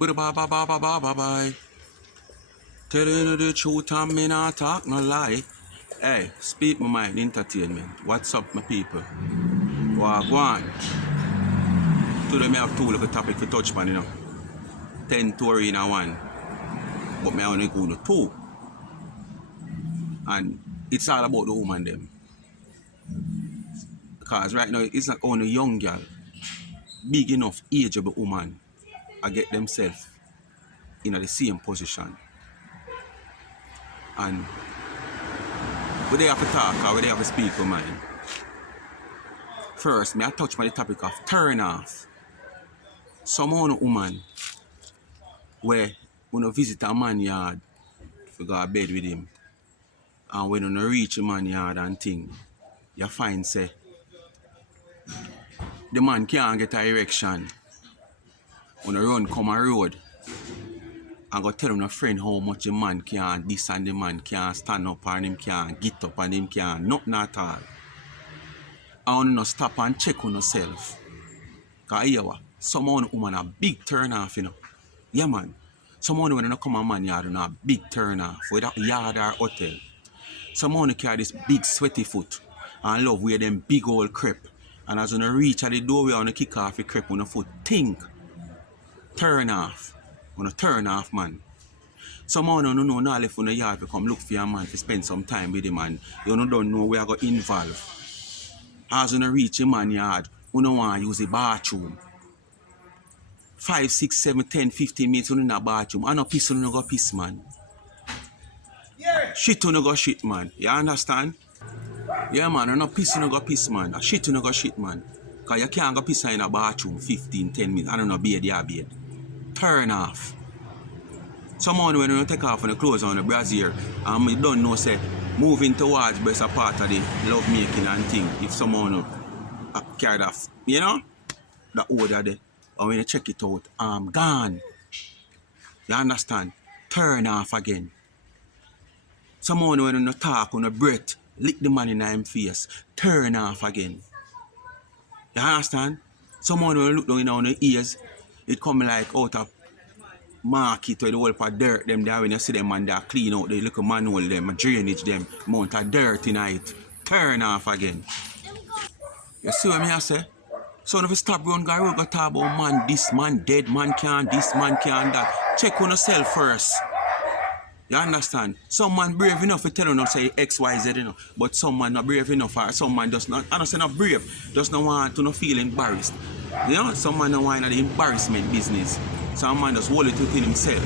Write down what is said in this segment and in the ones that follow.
Bye. Telling you the truth and me not talk no lie. Hey, speak my mind, entertainment. What's up, my people? Well, go on. Today me have two little topic for touch man, 10 story in a one. But me only go to two. And it's all about the woman them. Because right now it's not only young girl. Big enough age of the woman. I get themselves in the same position. And we they have to talk or we they have to speak for mine. First, me I touch on the topic of turn off. Some woman where when you visit a man yard to go to bed with him, and when you reach a man yard and thing, you find say the man can't get a erection. When you run come a road and go tell a friend how much the man can this and the man can't stand up and him can't get up and him can't nothing at all. And you stop and check on yourself. Because here some woman a big turn off, Yeah man. Someone when you come a man yard a big turn off, whether yard or hotel. Someone carry this big sweaty foot and love wear them big old crepe. And as you reach at the doorway and you kick off the crepe on your foot, think. Turn off. On a turn off, man. Someone who know now left on the yard to come look for your man to spend some time with him, man. You don't know where I got involved. As you reach a man yard, you don't want to use the bathroom. 5, 6, 7, 10, 15 minutes in the bathroom. I no piss, you no go piss, man. Shit, you no go shit, man. You understand? Yeah, man, you no piss, you no go piss, man. Shit, you no go shit, man. Because you can't go piss in a bathroom 15, 10 minutes. I don't know, bed, yeah, bed. Turn off. Someone when you take off on the clothes on the brassiere and you don't know say moving towards best a part of the love making and thing. If someone carried off, the order there. Or when you check it out, I'm gone. You understand? Turn off again. Someone when you talk on the breath, lick the man in his face, turn off again. You understand? Someone when you look down on the ears, it come like out of market where the whole of dirt them there when you see them and they clean out the little manhole them, drainage them, amount of dirt in it. Turn off again. You see what I say? So if you stop run go talk about man this, man dead, man can't this, man can't that. Check on yourself first. You understand? Some man brave enough to tell you not say XYZ, but some man not brave enough or some man does not, I don't say not brave, just not want to not feel embarrassed. Some man don't want the embarrassment business. Some man just hold it within himself.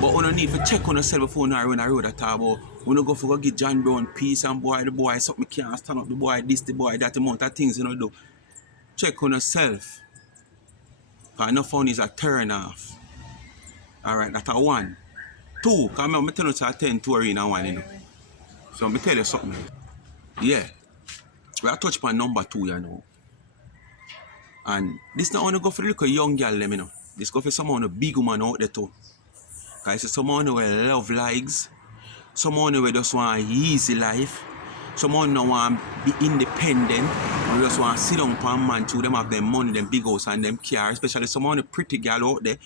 But you don't need to check on yourself before you run a road at all. When you go for get John Brown peace and the boy something can't stand up, the boy this, the boy that amount of things you do. Check on yourself. Because enough fun is a turn off. Alright, that's a 1. 2, because I'm telling you it's a 10 tour in a 1, So I'm tell you something. Yeah. We are touch on number 2, And this not only go for the little young girl, This go for someone a big woman out there too. Because it's someone who love lives. Someone who just want an easy life. Someone who want to be independent. And just want to sit down for a man too. Them have them money, them big house and them car. Especially someone a pretty girl out there.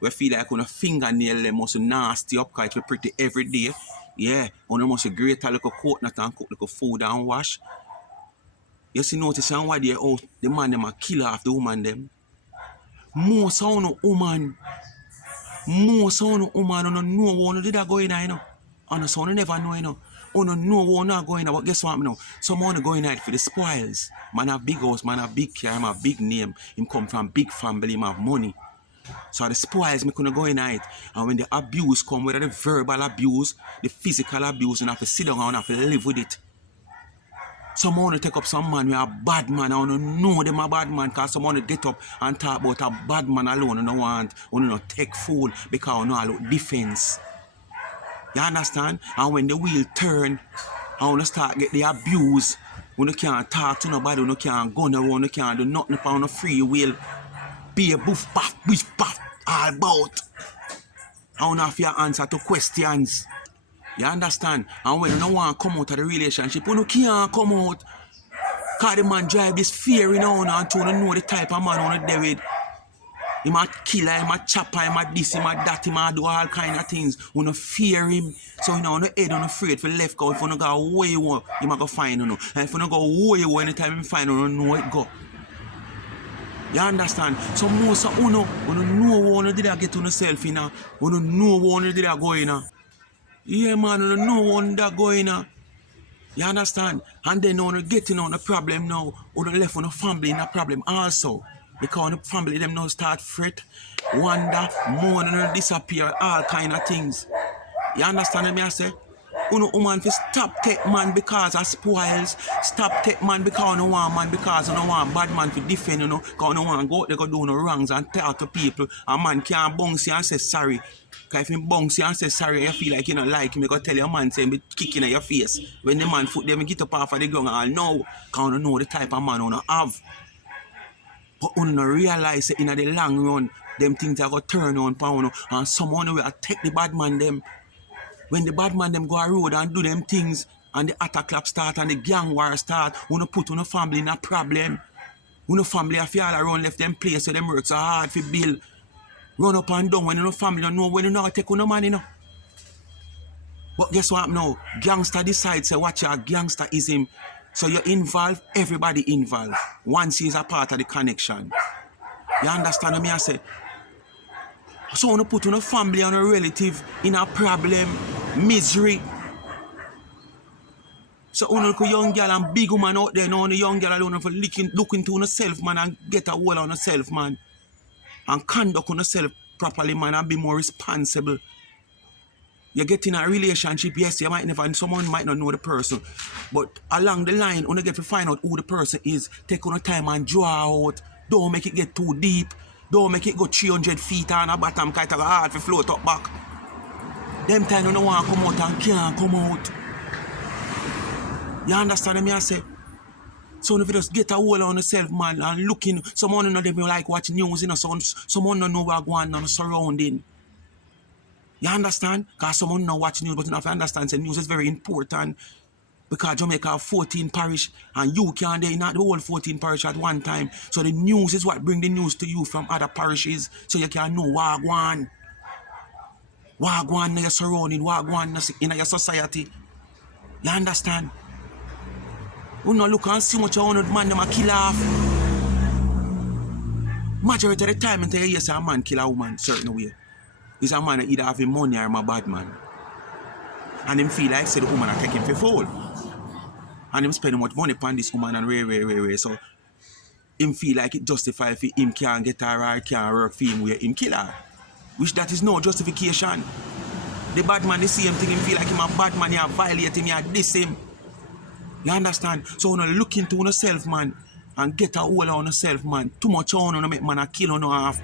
We feel like on a fingernail them must nasty up because it's pretty every day. Yeah. On must grate a little coconut and cook little food and wash. You see notice why they out the man them a kill off the woman them. Most of the woman don't know what did that go in there, And so you never know, You don't know what not going on, but guess what, Someone going out for the spoils. Man have big house, man have big car, him have big name. Him come from big family, him have money. So the spoils me couldn't go in it. And when the abuse come, whether the verbal abuse, the physical abuse, you have to sit down and have to live with it. Someone take up some man, we are bad man, I don't know them a bad man, because someone get up and talk about a bad man alone, and don't want, not take fool, because you know I look defense. You understand? And when the wheel turn, and you start get the abuse, when you can't talk to nobody, when you can't go around, you can't do nothing upon the free will, be a boof, puff, biff, puff, all about. And you have your answer to questions. You understand? And when you don't want to come out of the relationship, you can't come out. Because the man drive this fear and to know the type of man on the David. Him a killer, him a chopper, him a this, him a that, him a do all kind of things. We no fear him. So you know, on the head, on afraid for left go. If you no go where you want, him a go find you. And if you no go where you want, anytime him find you, know it go. You understand? So most of you know what you did I get to yourself in. You know what you did I go in. Yeah, man, you know what you did go in. You understand? And then when you getting on the problem now, or the left on the family in a problem also. Because the family them now start fret, wonder, mourn and disappear, all kind of things. You understand what I say? You woman fi stop take man because of spoils. Stop take man because you want man because you want bad man to defend you know. Because you want go out there go do no wrongs and tell to people. A man can't bounce you and say sorry. Because if he bounce you and say sorry, you feel like you don't like him, you go tell your man say be kicking at your face. When the man foot them get up off of the ground and know. Because you know the type of man you have. But you don't realize that in the long run, them things are going to turn on pound and someone will take the bad man them. When the bad man them go a road and do them things and the attack clap start and the gang war start, you no put your family in a problem. Your family have all around left them place so them work so hard for bill. Run up and down when your family don't know when you know take on no money no. But guess what now? Gangster decides say watch your gangsterism. So you involve, everybody involved. Once is a part of the connection. You understand what I say? So you put on a family and a relative in a problem, misery. So you look a young girl and big woman out there now, the young girl alone for looking to yourself, man, and get a hold on yourself, man. And conduct on yourself properly, man, and be more responsible. You get in a relationship, yes, you might never, and someone might not know the person. But along the line, when you get to find out who the person is, take on time and draw out. Don't make it get too deep. Don't make it go 300 feet on a bottom, because it's hard to float up back. Them time you don't want to come out and can't come out. You understand what I say? So if you just get a hold on yourself, man, and looking, someone don't even like watching news, you know, someone don't know what's going on surrounding. You understand? Because someone not watch news, but you have to understand that news is very important. Because Jamaica have 14 parish and you can't there not the whole 14 parish at one time. So the news is what bring the news to you from other parishes so you can know what go on. What go on in your surrounding, what go on in your society. You understand? You not look and see much 100 man them a kill off. Majority of the time until you hear say a man kill a woman certain way. Is a man that either have money or a bad man. And him feel like say the woman are taking him for fool. And him spend much money upon this woman and way. So him feel like it justified if him can't get her or can't work for him where him kill her. Which that is no justification. The bad man the same thing, him feel like him a bad man, you violate him, you diss him. You understand? So you look into yourself, man, and get a hold on yourself, man. Too much on you make man a kill on half.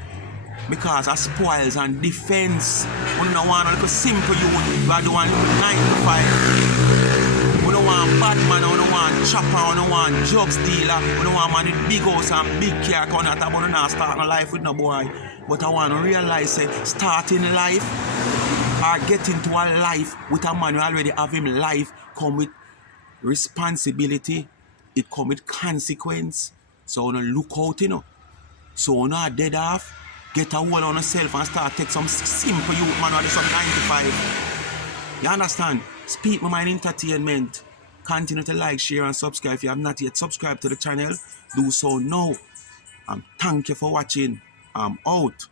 Because of spoils and defense. We don't want a little simple youth, we don't want 9 to 5. We don't want bad man, we don't want chopper, we don't want drugs dealer, we don't want man with big house and big car coming out about not starting a life with no boy. But I want to realize that starting life or getting to a life with a man who already have him life come with responsibility, it come with consequence. So we don't look out, you know. So we not dead off. Get a hold on yourself and start take some simple youth man or do some 95. You understand? Speak My Mind Entertainment. Continue to like, share and subscribe. If you have not yet subscribed to the channel, do so now. And thank you for watching. I'm out.